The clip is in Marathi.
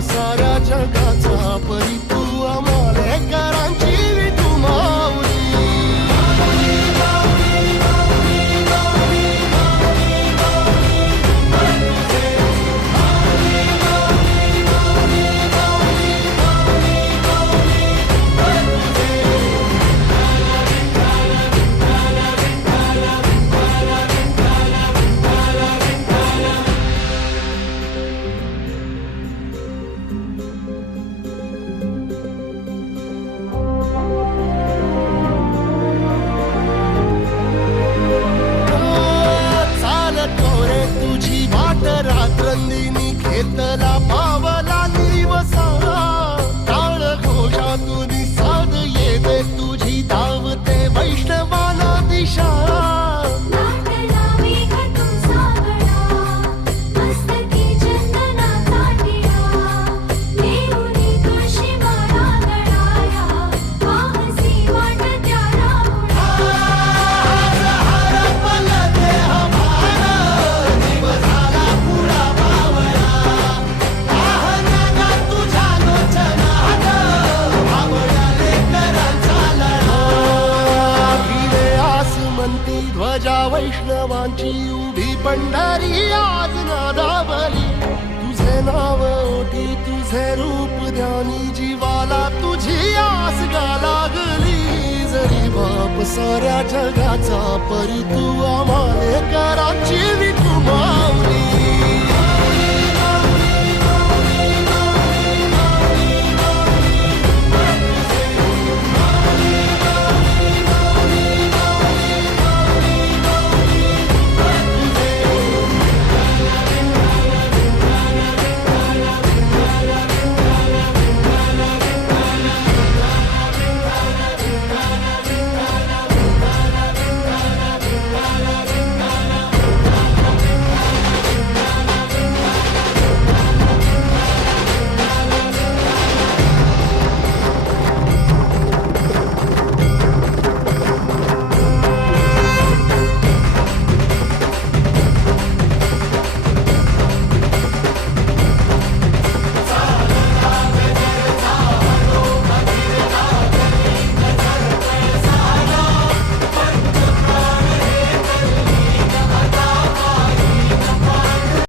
साऱ्या जगाचा परी तू आम्हाला करांची विठू माऊली. रात्रंदिनी घेतला पावला दिवसा टाळ घोषातून साध येते तुझी धावते वैष्णवाला दिशा. ध्वजा वैष्णवांची उभी पंढरी आज नादावली. तुझे नाव ओटी तुझे रूप ध्यानी जीवाला तुझी आस गा लागली. जरी बाप साऱ्या जगाचा परी तू आम्हाला कराची विठू माऊली.